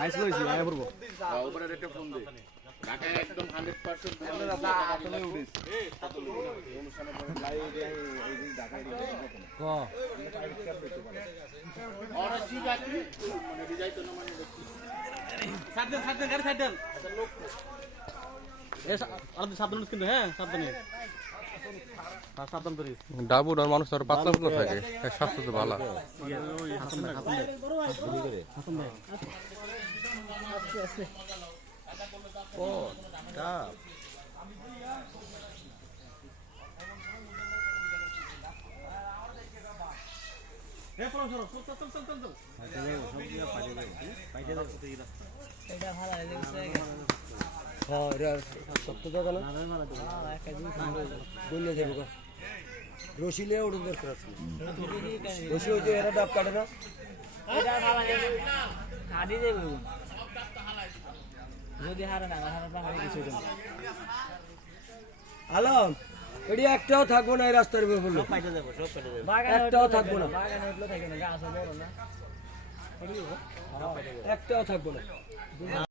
আইস লইছি আয় পড়বো উপরে রেটে ফোন দে ঢাকায় একদম 100% ক অর্ডার ঠিক আছে মানে ডিজাইন তো না মানে সাত দেন গাড়ি সাত দেন এ আলাদা সাবধান কিন্তু হ্যাঁ সাবধানে সাবধান করিস ডাবুর আর মানুষ আর পাতলা পাতলা থাকে স্বাস্থ্য তো ভালো হাসান ভাই আস্তে আস্তে ও ডাব এ পড়ো চল পাইতে দাও এটা ভালো লাগে হ্যাঁ রে সত্য জায়গা না একটা জিনিস বললে যাবো গো রশিলে ওড়ে দরকার আছে রশি ওই যে এরা ডাব কাটে না এটা ভালো লাগে কাটি দেব যদি হারে না হারে পারে কিছু দেব আলম এডি একটাও থাকবো না এই রাস্তার উপরে বললো পাইতে দেব সব কেটে দেব একটাও থাকবো না বাগানে উঠলো থাকে না গাছ বড় না একটাও থাকবো না